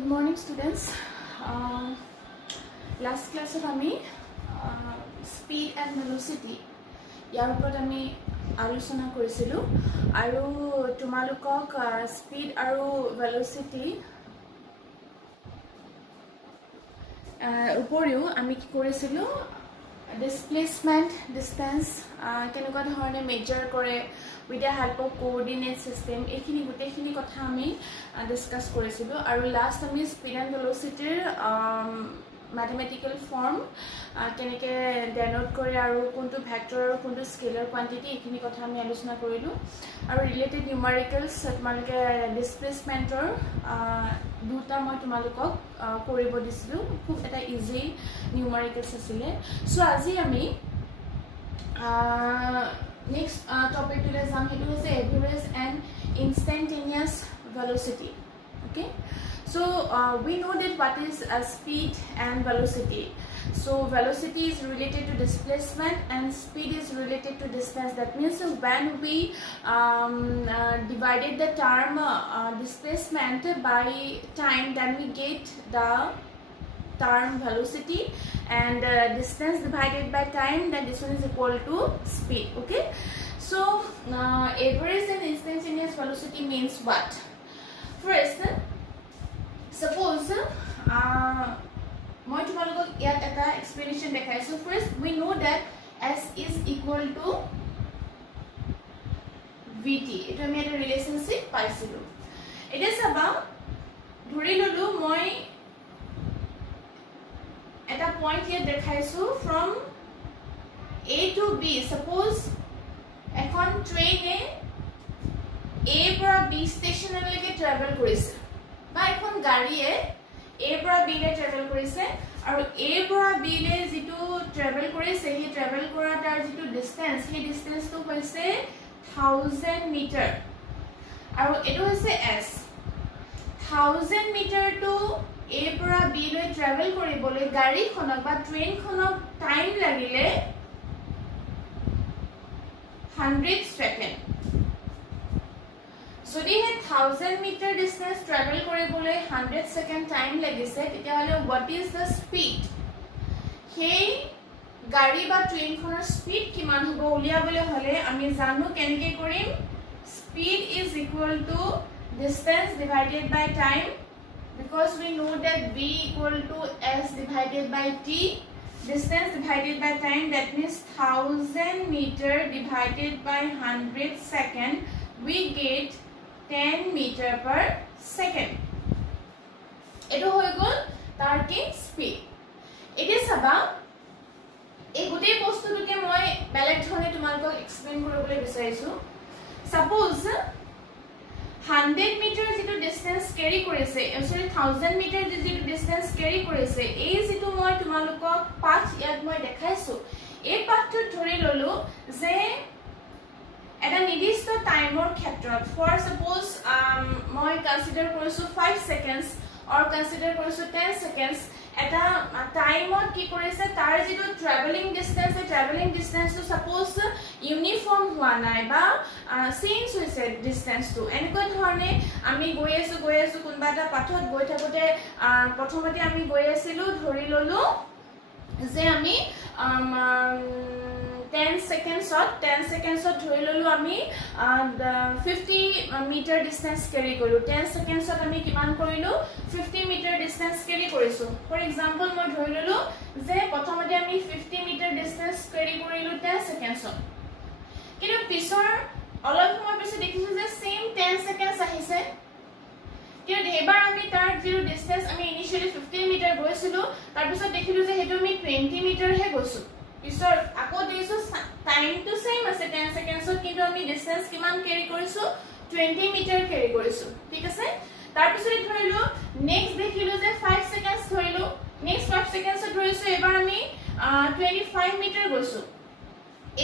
Good morning, students. Last class of আমি speed and velocity ইয়াৰ ওপৰত আমি আলোচনা কৰিছিলোঁ আৰু তোমালোকক speed আৰু velocity উপৰিও আমি কি কৰিছিলোঁ displacement distance কেনেকুৱা ধৰণে মেজাৰ কৰে with the help of coordinate system এইখিনি গোটেইখিনি কথা আমি ডিসকাস কৰিছিলোঁ আৰু লাষ্ট আমি speed and velocity mathematical form কেনেকৈ ডেনোট কৰে আৰু কোনটো ভেক্টৰ আৰু কোনটো স্কেলাৰ কোৱান্টিটি এইখিনি কথা আমি আলোচনা কৰিলোঁ আৰু ৰিলেটেড নিউমাৰিকেলছ তোমালোকে ডিসপ্লেচমেন্টৰ দুটা মই তোমালোকক কৰিব দিছিলোঁ খুব এটা ইজি নিউমাৰিকেলছ আছিলে সো আজি আমি next topic to the exam is average and instantaneous velocity. Okay, so we know that what is speed and velocity. So velocity is related to displacement and speed is related to distance. That means when we divided the term displacement by time, then we get the term velocity, and distance divided by time, then this one is equal to speed. Okay, so average and instantaneous velocity means what? First, suppose মই তোমালোকক ইয়াত এটা explanation দেখাইছো. First, we know that s is equal to vt. এটা আমি এটা relationship পাইছিলো. It is about ধৰি ললো মই এটা point here দেখাইছো from a to b. Suppose এখন ট্ৰেইনে a পৰা b ষ্টেচনলৈকে ট্ৰেভেল কৰিছে বা এখন গাড়ীয়ে a পৰা b লৈ ট্ৰেভেল কৰিছে আৰু a পৰা b লৈ যেটো ট্ৰেভেল কৰিছে সেই ট্ৰেভেল কৰা তাৰ যেটো ডিসটেন্স সেই ডিসটেন্সটো হৈছে 1000 মিটাৰ আৰু এটো হৈছে s 1000 মিটাৰ টু a পৰা b লৈ ট্ৰেভেল কৰিবলৈ গাড়ীখনক বা ট্ৰেইনখনক টাইম লাগিলে 100 সেকেন্ড যদি হে 1000 মিটাৰ ডিসটেন্স ট্ৰেভেল কৰিবলৈ 100 সেকেন্ড টাইম লাগিছে তেতিয়াহলে what is the speed সেই গাড়ী বা ট্ৰেইনখনৰ স্পীড কিমান হ'ব উলিয়াবলৈ হলে আমি জানো কেনেকৈ কৰিম speed is equal to distance divided by time, because we know that v equal to s divided by t. Distance divided by time, that means 1000 meter divided by 100 second, we get 10 meter per second. Eto hoy gol tar ki speed. It is about এই গোটেই বস্তুটোকে মই বেলেগ ধৰণে তোমালোকক explain কৰিবলৈ বিচাৰিছো. Suppose 100 meter যেটো distance ক্যাৰি কৰিছে সৰি 1000 meter যেটো ডিসটেন্স ক্যাৰি কৰিছে এই যেটো মই তোমালোকক পাথ ইয়াত মই দেখাইছো এই পাথটো ধৰি ললো যে এটা নিৰ্দিষ্ট টাইমৰ ক্ষেত্ৰত ফৰ সাপোজ মই কনসিডাৰ কৰিছো 5 সেকেন্ডস অৰ কনসিডাৰ কৰিছো 10 সেকেন্ডস এটা টাইমত কি কৰিছে তাৰ যেটো ট্ৰেভেলিং ডিসটেন্স এই ট্ৰেভেলিং ডিসটেন্সটো সাপোজ ইউনিফৰ্ম হোৱা নাই বা চেঞ্জ হৈছে ডিসটেন্সটো এনেকৈ ধৰণে আমি গৈ আছো কোনবা এটা পাথত গৈ থাকোতে প্ৰথমতে আমি গৈ আছিলো ধৰি ললো যে আমি 10 সেকেন্ডছত ধৰি ললো আমি 50 মিটাৰ ডিসটেন্স ক্যাৰি কৰিলো 10 সেকেন্ডছত আমি কিমান কৰিলো 50 মিটাৰ ডিসটেন্স ক্যাৰি কৰিছো ফৰ এক্সাম্পল মই ধৰি ললো যে প্ৰথমতে আমি 50 মিটাৰ ডিসটেন্স ক্যাৰি কৰিলো 10 সেকেন্ডছত কিন্তু পিছৰ অলপ সময় পিছত দেখিছো যে সেম 10 সেকেন্ডস আহিছে কিন্তু এবাৰ আমি তাৰ জিৰো ডিসটেন্স আমি ইনিশিয়ালি 50 মিটাৰ গৈছিলো তাৰ পিছত দেখিলো যে হেতু আমি 20 মিটাৰ হে গৈছো পিছৰ আকৌ দিছো টাইম টু সেম আছে 10 সেকেন্ডছত কিন্তু আমি ডিসটেন্স কিমান ক্যাৰি কৰিছো 20 মিটাৰ ক্যাৰি কৰিছো ঠিক আছে তাৰ পিছত ধৰিলো নেক্সট দেখিলো যে 5 সেকেন্ডস ধৰিলো নেক্সট 5 সেকেন্ডছত ধৰিছো এবাৰ আমি 25 মিটাৰ গৈছো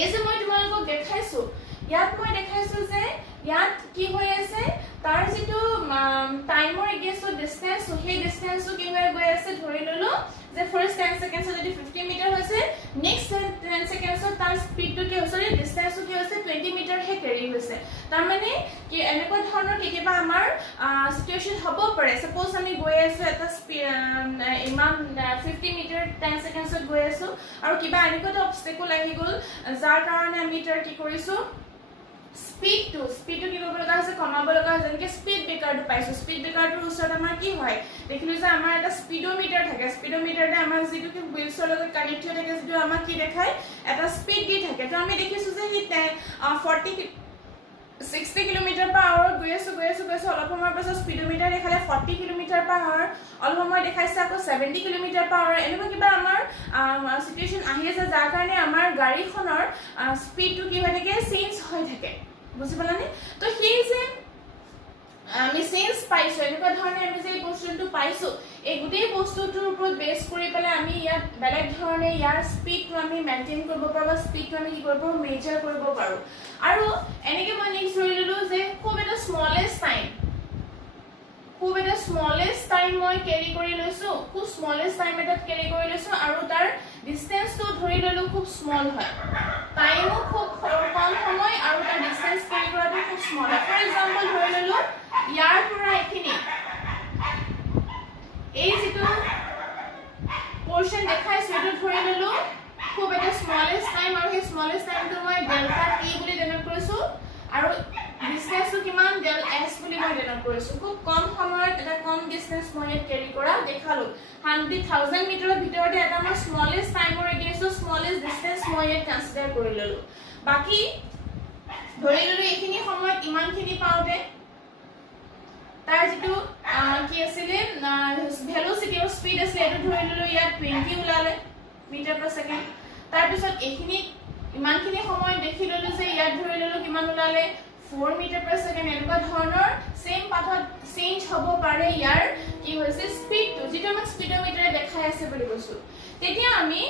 এই যে মই তোমালোকক দেখাইছো ইয়াত মই দেখাইছো যে ইয়াত কি হৈ আছে তাৰ যেটো টাইমৰ এগেইনষ্ট ডিসটেন্স সেই ডিসটেন্সটো কি হৈ গৈ আছে ধৰি ললো যে ফাৰ্স্ট 10 সেকেন্ডছ যদি 50 মিটাৰ হৈছে নেক্সট 10 সেকেন্ডছত তাৰ স্পীডটো কি হৈছে ডিসটেন্সটো কি হৈছে 20 মিটাৰ হে কেৰি হৈছে তাৰ মানে কি এনেকুৱা ধৰণৰ কিবা আমাৰ সিচুৱেচন হ'ব পাৰে সপোজ আমি গৈ আছো এটা ইমান 50 মিটাৰ 10 সেকেন্ডছত গৈ আছো আৰু কিবা এনেকুৱা অবস্টেকল আহি গল যাৰ কাৰণে আমি তাৰ কি কৰিছো স্পীড টু কি কৰিব লগা আছে কমাব লগা আছে যেনেকৈ স্পীড ব্ৰেকাৰটো পাইছো স্পীড ব্ৰেকাৰটোৰ ওচৰত আমাৰ কি হয় দেখিলো যে আমাৰ এটা স্পীডোমিটাৰ থাকে স্পীডোমিটাৰতে আমাৰ যিটো কি হুইলছৰ লগত কানেক্ট হৈ থাকে যিটো আমাক কি দেখায় এটা স্পীড দি থাকে তো আমি দেখিছো যে হি 60 কিলোমিটাৰ পাৰ আৱাৰ গৈ আছো অলপ সময়ৰ পাছত স্পীডোমিটাৰ দেখালে 40 কিলোমিটাৰ পাৰ আৱাৰ অলপ সময় দেখাইছে আকৌ 70 কিলোমিটাৰ পাৰ আৱাৰ এনেকুৱা কিবা আমাৰ সিচুৱেচন আহি আছে যাৰ কাৰণে আমাৰ গাড়ীখনৰ স্পীডটো কি হৈ থাকে চেঞ্জ হৈ থাকে বুজি পালানে তো সেই যে আমি চেঞ্জ পাইছো এনেকুৱা ধৰণে আমি যে বস্তুটো পাইছো এই গোটেই বস্তুটোৰ ওপৰত বেছ কৰি পেলাই আমি ইয়াত বেলেগ ধৰণে ইয়াৰ স্পীডটো আমি মেইনটেইন কৰিব পাৰো বা স্পীডটো আমি কি কৰিব পাৰো মেজাৰ কৰিব পাৰো আৰু এনেকৈ মই নেক্সট ধৰি ললো যে খুব এটা স্মলেষ্ট টাইম মই কেৰি কৰি লৈছো খুব স্মলেষ্ট টাইম এটাত কেৰি কৰি লৈছো আৰু তাৰ ডিসটেন্সটো ধৰি ললো খুব স্মল হয় টাইমো খুব কম সময় আৰু তাৰ ডিসটেন্স কেৰি কৰাটো খুব স্মল হয় ফৰ এক্সাম্পল ধৰি ললো ইয়াৰ পৰা এখিনি এই যেটো পোৰশন দেখাইছো এটো ধৰি ললো খুব এটা স্মলেষ্ট টাইম আৰু সেই স্মলেষ্ট টাইমটো মই ডেল্টা টি বুলি ডিনোট কৰিছো আৰু ডিসটেন্সটো কিমান ডেল এস বুলি মই ডিনোট কৰিছো খুব কম সময়ত এটা কম ডিসটেন্স মই কেৰি কৰা দেখালো 100,000 মিটাৰৰ ভিতৰতে এটা মই স্মলেষ্ট টাইমৰ এগেইনষ্ট স্মলেষ্ট ডিসটেন্স মই কনসিডাৰ কৰি ললো বাকি ধৰি ললো এইখিনি সময়ত ইমানখিনি পাওঁতে তাৰ যেটো কি আছিল ভেলোসিটি অফ স্পীড আছিল এটো ধৰি ললো ইয়াত 20 ওলালে মিটাৰ পাৰ সেকেন্ড তাৰ পিছত এইখিনি ইমানখিনি সময় দেখি ললো যে ইয়াত ধৰি ললো কিমান ওলালে 4 মিটাৰ পাৰ সেকেন্ড এনেকুৱা ধৰণৰ সেম পাথত চেঞ্জ হ'ব পাৰে ইয়াৰ কি হৈছে স্পীডটো যেটো আমাক স্পীডোমিটাৰে দেখাই আছে বুলি কৈছো তেতিয়া আমি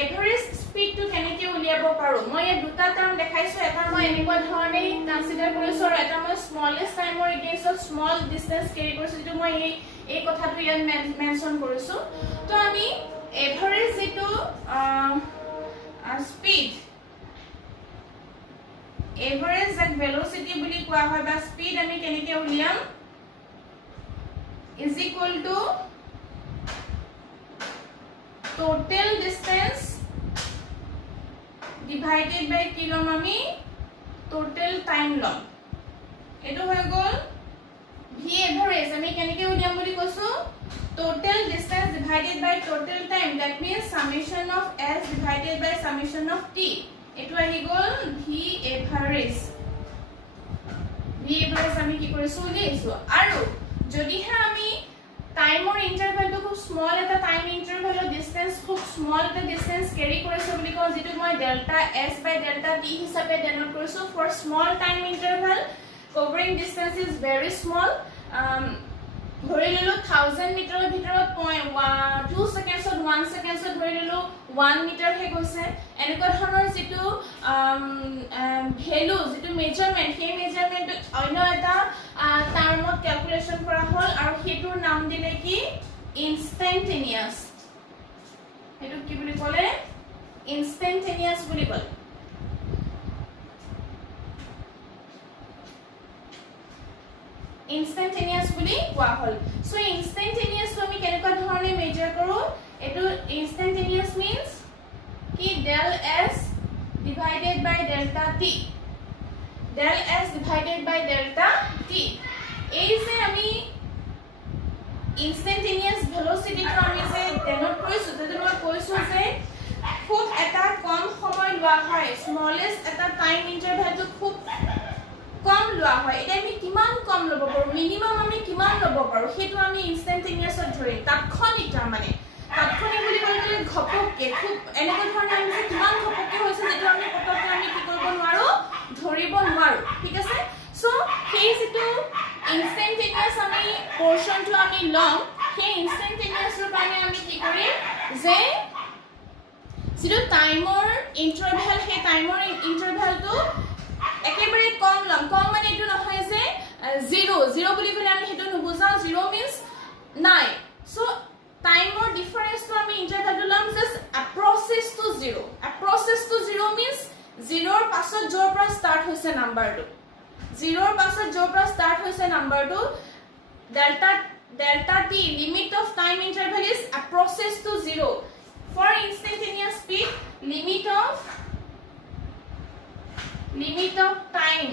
এভাৰেজ স্পীডটো কেনেকৈ উলিয়াব পাৰো মই এই দুটা টাৰ্ম দেখাইছো এটা মই এনেকুৱা ধৰণে কনসিডাৰ কৰিছো আৰু এটা মই স্মলেষ্ট টাইমৰ এগেইনষ্ট স্মল ডিসটেন্স কেৰি কৰিছো যেটো মই এই কথাটো ইয়াত মেনশন কৰিছো তো আমি এভাৰেজ যেটো স্পীড এভাৰেজ এট ভেলোসিটি বুলি কোৱা হয় বা স্পীড আমি কেনেকৈ উলিয়াম is equal to total distance divided by কিলম আমি total time লম এটো হৈ গল v average আমি কেনেকৈ উলিয়াম বুলি কৈছো total distance divided by total time that means summation of s divided by summation of t এটো আহি গল v average আমি কি কৰিছো উলিয়াইছো আৰু যদিহে আমি টাইমৰ ইন্টাৰভেলটো খুব স্মল এটা টাইম ইন্টাৰভেলৰ ডিসটেন্স খুব স্মল এটা ডিসটেন্স কেৰি কৰিছো বুলি কওঁ যেটো মই delta s by delta t হিচাপে ডিনোট কৰিছো for small time interval covering distance is very small ধৰি ললো 1000 মিটাৰৰ ভিতৰত 2 সেকেন্ডছত 1 সেকেন্ডছত ধৰি ললো 1 মিটাৰ হে গৈছে এনেকুৱা ধৰণৰ যেটো ভ্যালু যেটো মেজাৰমেন্ট সেই মেজাৰমেন্ট অন্য এটা টাৰ্মত ক্যালকুলেশন কৰা হল আৰু হেতুৰ নাম দিলে কি ইনস্ট্যান্টেনিয়াস হেতু কি বুলি ক'লে ইনস্ট্যান্টেনিয়াস বুলি ক'লে instantaneous বুলি কোৱা হল সো instantaneous তো আমি কেনেকুৱা ধৰণে মেজাৰ কৰো এটো instantaneous means কি del s divided by delta t del s divided by delta t এই যে আমি instantaneous velocity তো আমি যে ডিনোট কৰিছো যেটো মই কৈছো যে খুব এটা কম সময় লোৱা হয় স্মলেষ্ট এটা টাইম ইন্টাৰভেলটো খুব কম লোৱা হয় এটা আমি কিমান কম লব পাৰো মিনিমাম আমি কিমান লব পাৰো হেতু আমি ইনস্ট্যান্টেনিয়াসত ধৰি তাৎক্ষণিক মানে তাৎক্ষণিক বুলি ক'লে ঘপককে খুব এনেকুৱা ধৰণে আমি কিমান ঘপককে হৈছে যেটো আমি পটককে আমি কি কৰিব নোৱাৰো ধৰিব নোৱাৰো ঠিক আছে সো সেই যেটো ইনস্ট্যান্টেনিয়াস আমি পোৰশনটো আমি লম সেই ইনস্ট্যান্টেনিয়াসৰ কাৰণে আমি কি কৰিম যে যেটো টাইমৰ ইন্টাৰভেল সেই টাইমৰ ইন্টাৰভেলটো একেবাৰে কম লম কম মানে এটো নহয় যে 0 বুলি ক'লে আমি হেতু নুবুজাও 0 means হৈছে নাম্বাৰটো delta t limit of time interval is approaches to 0 for instantaneous speed limit of time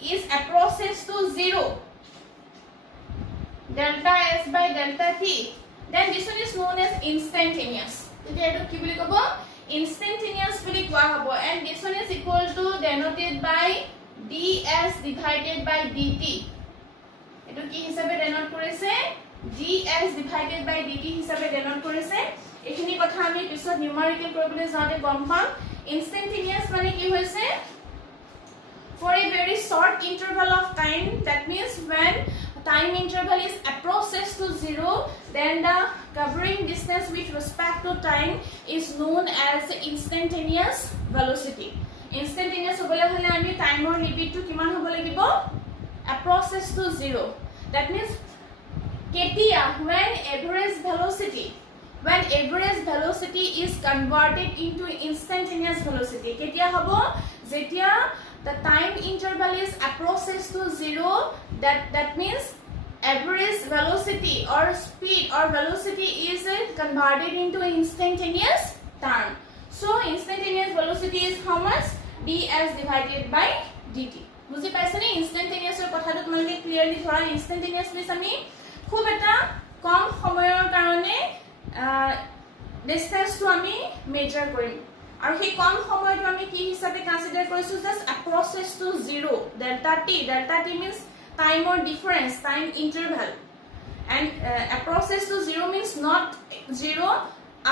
is approaches to 0 delta s by delta t then this one is known as instantaneous তেতিয়া এটো কি বুলি কব instantaneous বুলি কোৱা হ'ব and this one is equal to denoted by ds divided by dt এটো কি হিচাপে ডেনোট কৰিছে ds divided by dt হিচাপে ডেনোট কৰিছে এখিনি কথা আমি পিছত নিউমেৰিকেল কৰিবলৈ যাওঁতে গম পাম instantaneous মানে কি হৈছে for a very short interval of time that means when time interval is approaches to 0 then the covering distance with respect to time is known as instantaneous velocity instantaneous hobole hole ami time or limit to kiman hobo lagibo approaches to 0 that means ketia when average velocity is converted into instantaneous velocity ketia hobo jetia the time interval is approaches to 0 that means average velocity or speed or velocity is converted into instantaneous term so instantaneous velocity is how much ds divided by dt বুজি পাইছনে instantaneous এর কথাটো তোমালোকে clearly ধৰা instantaneous means আমি খুব এটা কম সময়ৰ কাৰণে ডিসটেন্স টো আমি মেজাৰ কৰিম আৰু সেই কম সময়টো আমি কি হিচাপে কনসিডাৰ কৰিছো just approaches to 0 delta t means time or difference time interval and approaches to 0 means not 0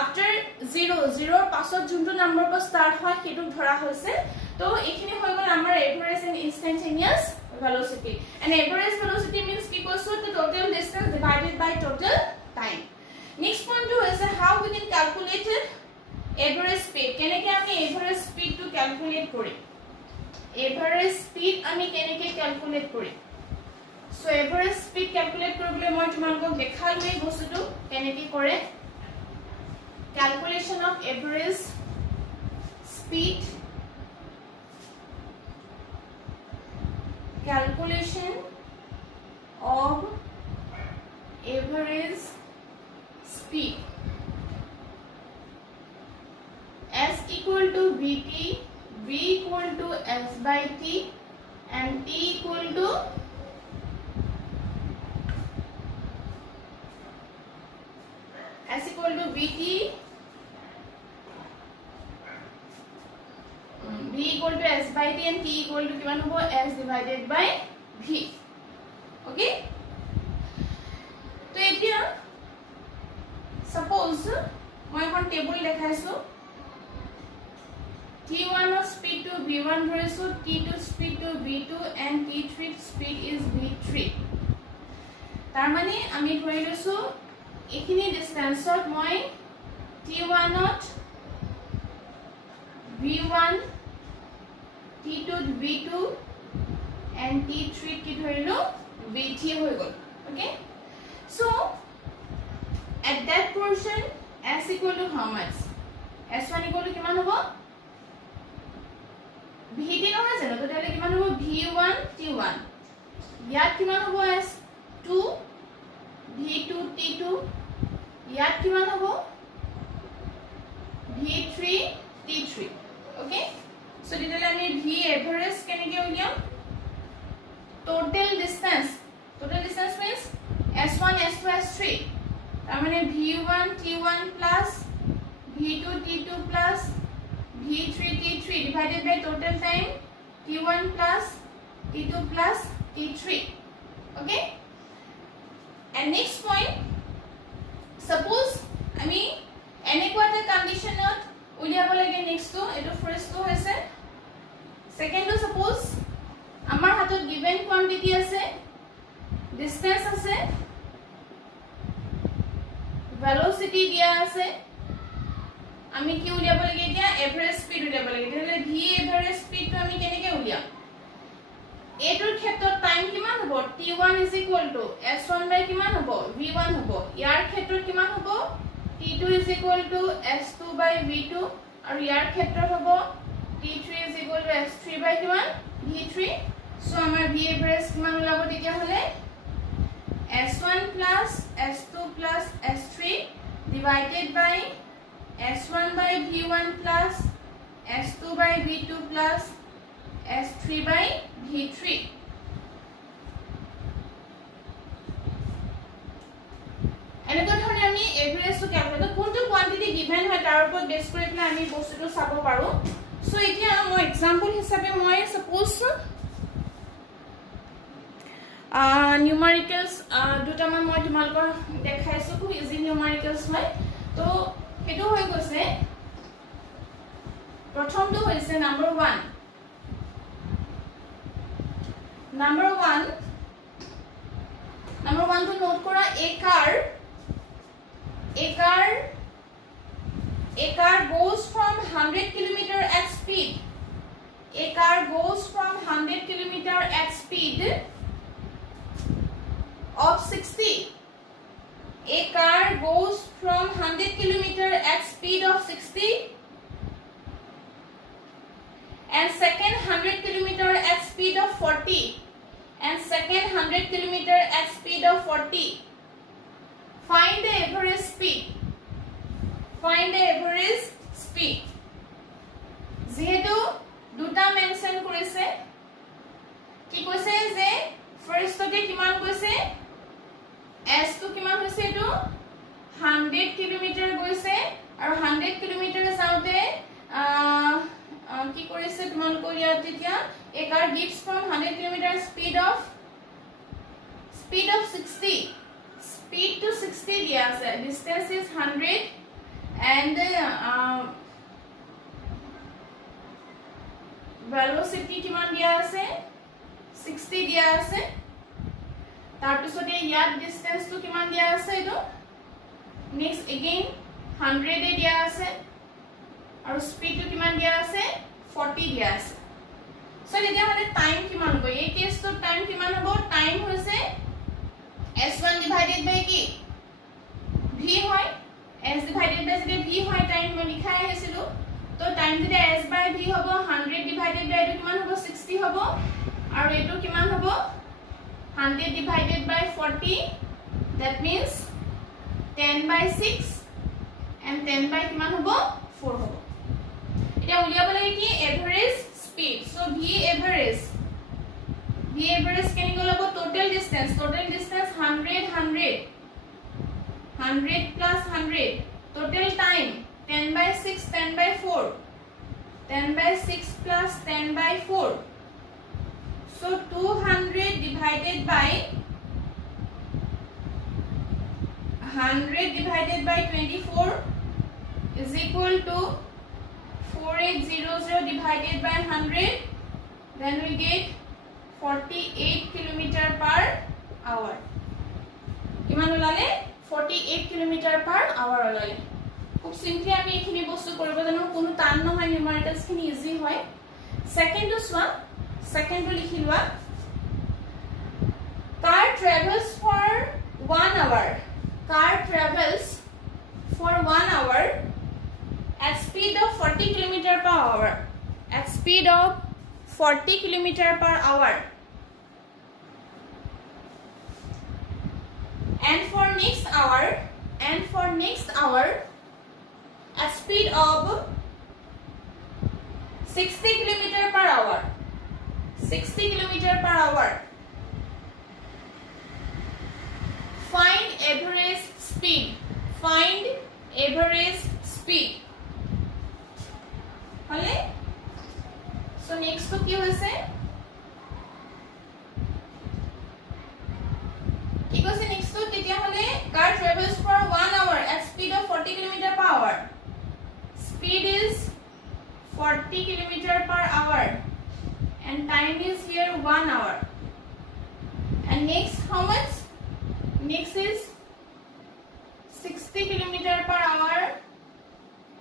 after 0 পাছত যোনটো নম্বৰ পৰা স্টাৰ্ট হয় হেতু ধৰা হৈছে তো এখিনি হৈ গল আমাৰ average and instantaneous velocity and average velocity means কি কৈছো the total distance divided by total time next point is how we can calculate average speed কেনেকৈ আমি average speed to calculate করি average speed আমি কেনেকৈ calculate করি so average speed calculate কৰিবলৈ মই তোমালোকক দেখালোই বস্তুটো কেনেকৈ কৰে calculation of average speed calculation of average speed s equal to vt v equal to s by t and t equal to s equal to vt v equal to s by t and t equal to কিমান হ'ব s divided by v okay তো এতিয়া suppose মই এখন table দেখাইছো t1 of speed to v1 ধৰিছো t2 speed to v2 and t3 speed is v3 তাৰ মানে আমি ধৰি লৈছো এখিনি ডিসটেন্সত মই t1 to v1 t2 v2 and t3 কি ধৰিলো v3 হৈ গল okay so at that portion s equal to how much s1 equal to কিমান হ'ব vt নহয় জানো তো তাহলে কিমান হ'ব v1 t1 ইয়াত কিমান হ'ব s2 v2 t2 ইয়াত কিমান হ'ব v3 t3 okay so তেতিয়ালে আমি v average কেনেকৈ উলিয়াম total distance means s1 s2 s3 তাৰ মানে v1 t1 plus v2 t2 plus v3 t3 divided by total time t1 plus t2 plus t3 okay and next point suppose আমি এনেকুৱা এটা কন্ডিশনত উলিয়াব লাগে নেক্সট টু এটো ফাৰ্স্ট টু হৈছে second two suppose আমাৰ হাতত given quantity আছে distance আছে velocity দিয়া আছে আমি কি উলিয়াব লাগে এতিয়া এভারেজ স্পিড উলিয়াব লাগে তাহলে v এভারেজ স্পিড তো আমি কেনেকৈ উলিয়াম এটোৰ ক্ষেত্ৰত টাইম কিমান হ'ব t1 s1 বাই কিমান হ'ব v1 হ'ব ইয়াৰ ক্ষেত্ৰত কিমান হ'ব t2 s2 বাই v2 আৰু ইয়াৰ ক্ষেত্ৰত হ'ব t3 s3 বাই কিমান v3 সো আমাৰ v এভাৰেজ কিমান ওলাব তেতিয়া হলে s1 plus s2 plus s3 divided by s1 by v1 plus s2 by v2 plus s3 by v3. এনেকৈ ধৰণে আমি এভাৰেজটো ক্যালকুলেট কোনটো কোৱান্টিটি গিভেন হয় তাৰ ওপৰত বেছ কৰি পেলাই আমি বস্তুটো চাব পাৰো সো এতিয়া মই এক্সাম্পল হিচাপে মই সাপোজ न्यूमेरिकल्स দুটামান মই তোমালোকৰ দেখাইছো খুব ইজি न्यूमेरिकल्स হয় তো হেতু হৈ গৈছে প্ৰথমটো হৈছে নাম্বাৰ 1 to নোট কৰা a car goes from 100 km at speed. A car goes from 100 km at speed of 60. A car goes from 100 km at speed of 60 and second 100 km at speed of 40 and second 100 km at speed of 40. Find the average speed. Find the average speed. যেহেতু দুটা mention কৰিছে কি কৈছে যে ফাৰ্ষ্টতে কিমান কৈছে s টো কিমান হৈছে এটো 100 কিলোমিটাৰ গৈছে আৰু 100 কিলোমিটাৰ যাওতে কি কৰিছে তোমালোকৰ ইয়াত তেতিয়া a car gives from 100 km speed of 60 speed to 60 দিয়া আছে distance is 100 and velocity কিমান দিয়া আছে 60 দিয়া আছে তাৰ পিছতে ইয়াত ডিসটেন্স টো কিমান দিয়া আছে এটো নেক্সট এগেইন 100 এ দিয়া আছে আৰু স্পিড টো কিমান দিয়া আছে 40 দিয়া আছে সো তেতিয়া হলে টাইম কিমান হ'ব এই কেছটো টাইম কিমান হ'ব টাইম হৈছে s1 divided by কি v হয় s divided by যদি v হয় টাইম মই লিখাই আহিছিলো তো টাইম যদি s by v হ'ব 100 divided by এটো কিমান হ'ব 60 হ'ব আৰু এটো কিমান হ'ব 100 divided by 40 that means 10 by 6 and 10 by কিমান হ'ব 4 হ'ব এটা উলিয়াব লাগে কি average speed so v average কেনে গলব total distance 100 plus 100 total time 10 by 6 10 by 4 10 by 6 plus 10 by 4 so 200 divided by 100 divided by 24 is equal to 4800 divided by 100 then we get 48 km per hour কিমান ওলালে 48 km per hour ওলালে খুব simply আমি এখিনি বস্তু কৰিব জানো কোনো টান নহয় নিউমেৰিকেলস খিনি ইজি হয় সেকেন্ড টু সোৱা সেকেন্ড টু লিখি লোৱা car travels for 1 hour at speed of 40 km per hour and for next hour at speed of 60 km per hour find average speed হলে so next to কি হৈছে কি কৈছে next to তেতিয়া হলে car travels for 1 hour at speed of 40 km per hour speed is 40 km per hour and time is here 1 hour and next how much next is 60 km per hour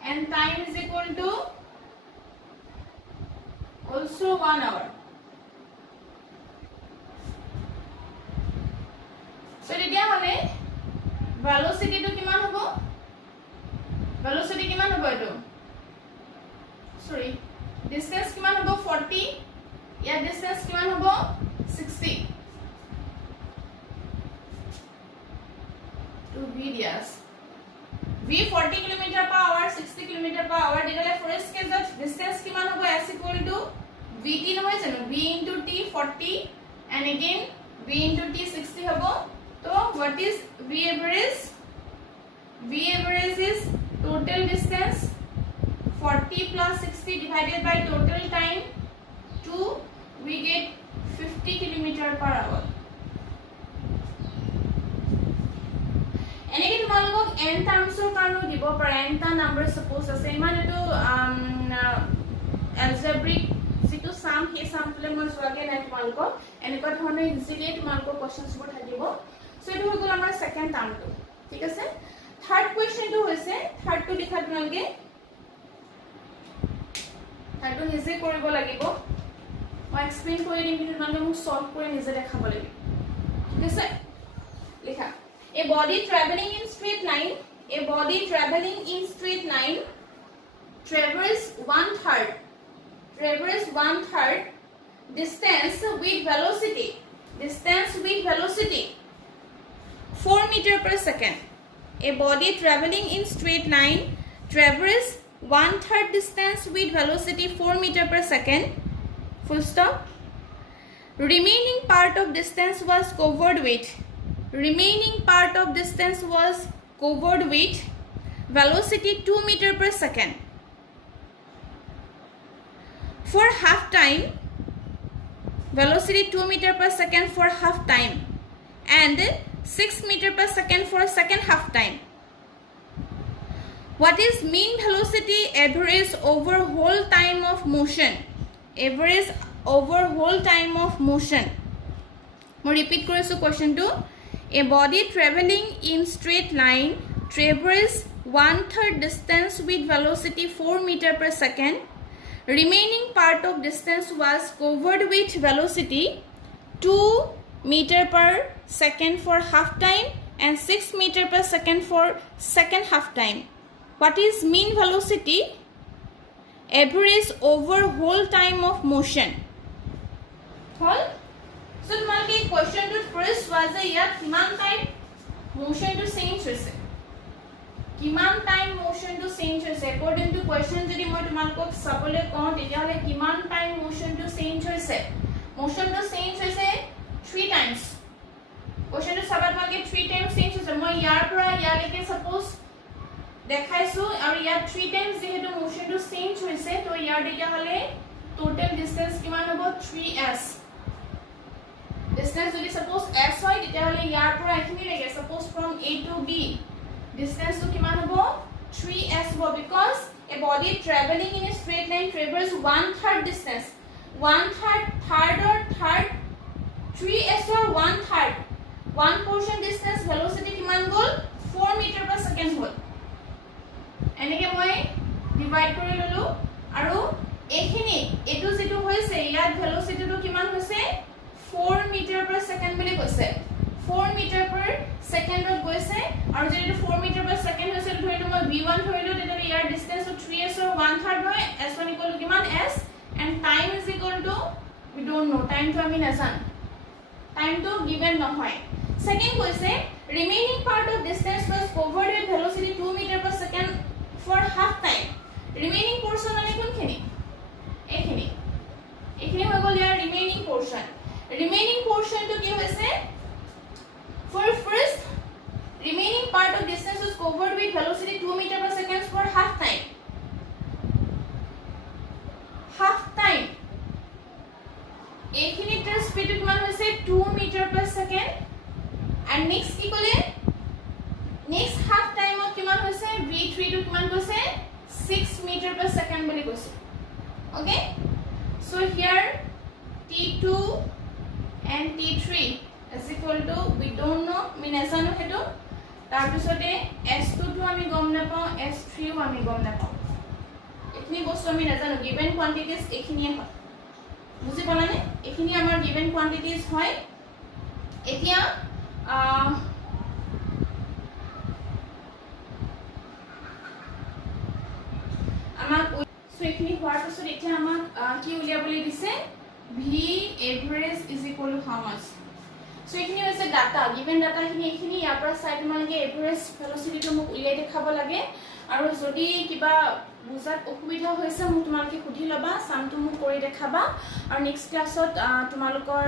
and time is equal to also 1 hour so তেতিয়া হলে velocity to কিমান হ'ব এটো sorry distance কিমান হ'ব 40 ইয়াৰ distance কিমান হ'ব 60 to v Diaz v 40 km/h 60 km/h দিলে ফৰেষ্ট কেজত ডিসটেন্স কিমান হ'ব s = vt নহয় জানো v * t 40 and again v * t 60 হ'ব তো what is v average is total distance 40 plus 60 divided by total time 2 we get 50 km/h এনেকে তোমালোকক n টাৰ্মছৰ কাৰণেও দিব পাৰে n টা নাম্বাৰ সপোজ আছে ইমান এটো algebraic যেটো সাম হে সামলে মই যোৱাগে নাই তোমালোকক এনেকুৱা ধৰণে ইজিলি তোমালোকক কোৱেশ্চনছ বোৰ থাকিব সো এটো হৈ গল আমাৰ সেকেন্ড টাৰ্মটো ঠিক আছে থাৰ্ড কোৱেশ্চনটো হৈছে থাৰ্ডটো লিখা তোমালোকে থাৰ্ডটো নিজে কৰিব লাগিব মই এক্সপ্লেইন কৰি দিম কিন্তু তোমালোকে মোক সলভ কৰি নিজে দেখাব লাগিব ঠিক আছে লিখা A body traveling in straight line traverse one third distance with velocity 4 meter per second. A body traveling in straight line traverse one third distance with velocity 4 meter per second. Full stop. Remaining part of distance was covered with velocity 2 meter per second. For half time, velocity 2 meter per second for half time and 6 meter per second for second half time. What is mean velocity average over whole time of motion? More repeat korisu question 2. A body traveling in straight line traverse one third distance with velocity 4 meter per second. Remaining part of distance was covered with velocity 2 meter per second for half time and 6 meter per second for second half time. What is mean velocity average over whole time of motion? Whole? So তোমালোকে question to first was a ইয়াত কিমান time motion to change হৈছে কিমান time motion to change হৈছে according to question যদি মই তোমালোকক চাবলৈ কওঁ তেতিয়া হলে কিমান টাইম motion to change হৈছে 3 times question to চাবা তোমালোকে 3 times change হৈছে মই ইয়াৰ পৰা ইয়ালৈকে suppose দেখাইছো আৰু ইয়াত 3 times যেহেতু motion to change হৈছে তো ইয়াৰ তেতিয়া হলে total distance কিমান হ'ব 3s distance যদি suppose s হয় তেতিয়া হলে ইয়াৰ পৰা এখিনি লাগে suppose from a to b distance to কিমান হ'ব 3s হ'ব because a body traveling in a straight line traverse one third distance third 3s or one third one portion distance velocity কিমান গল 4 meter per second হ'ল এনেকে মই divide কৰি ললো আৰু এখিনি এটো যেটো হৈছে ইয়াত velocity টো কিমান হৈছে 4 meter per second বুলি কৈছে 4 meter per second ত গৈছে আৰু যেটো 4 meter per second হৈছে ধৰিলো মই v1 ধৰিলো তেতিয়া ইয়াৰ ডিসটেন্স 3s or 1/3 হয় s1 = কিমান s and time is equal to we don't know time to আমি নাজানো time to given নহয় second কৈছে remaining part of distance was covered with velocity 2 meter per second for half time remaining portion মানে কোনখিনি এখিনি হৈ গল ইয়াৰ remaining portion to কি হৈছে for first remaining part of distance was covered with velocity 2 meter per second for half time এখিনিটাৰ speed কিমান হৈছে 2 meter per second and next কি কলে next half time ত কিমান হৈছে v3 টো কিমান কৈছে 6 meter per second বুলি কৈছে okay so here t2 and t3 is equal to we don't know আমি নাজানো হেতু তাৰ পিছতে s2 টো আমি গম নাপাওঁ s3 ও আমি গম নাপাওঁ এখিনি বস্তু আমি নাজানো given quantities এখিনিয়ে হয় বুজি পালানে এখিনি আমাৰ given quantities হয় এতিয়া আমাক সো এখিনি হোৱাৰ পিছত এতিয়া আমাক কি উলিয়াবলৈ দিছে v V average is equal to how much? So এইখিনি হৈছে ডাটা, গিভেন ডাটাখিনি এইখিনি ইয়াৰ পৰা চাই তোমালোকে এভাৰেজ ভেলোচিটিটো মোক উলিয়াই দেখাব লাগে আৰু যদি কিবা বুজাত অসুবিধা হৈছে মোক তোমালোকে সুধি ল'বা, সামটো মোক কৰি দেখাবা আৰু নেক্সট ক্লাছত তোমালোকৰ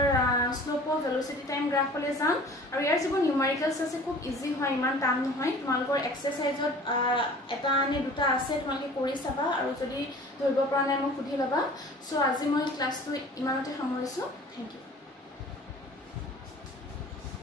স্লোপ অফ ভেলোচিটি টাইম গ্ৰাফলৈ যাম আৰু ইয়াৰ যিবোৰ নিউমাৰিকেলছ আছে খুব ইজি হয়, ইমান টান নহয়। তোমালোকৰ এক্সাৰচাইজত এটা নে দুটা আছে, তোমালোকে কৰি চাবা আৰু যদি ধৰিব পৰা নাই মোক সুধি ল'বা। চ' আজি মই ক্লাছটো ইমানতে সামৰিছোঁ। Thank U.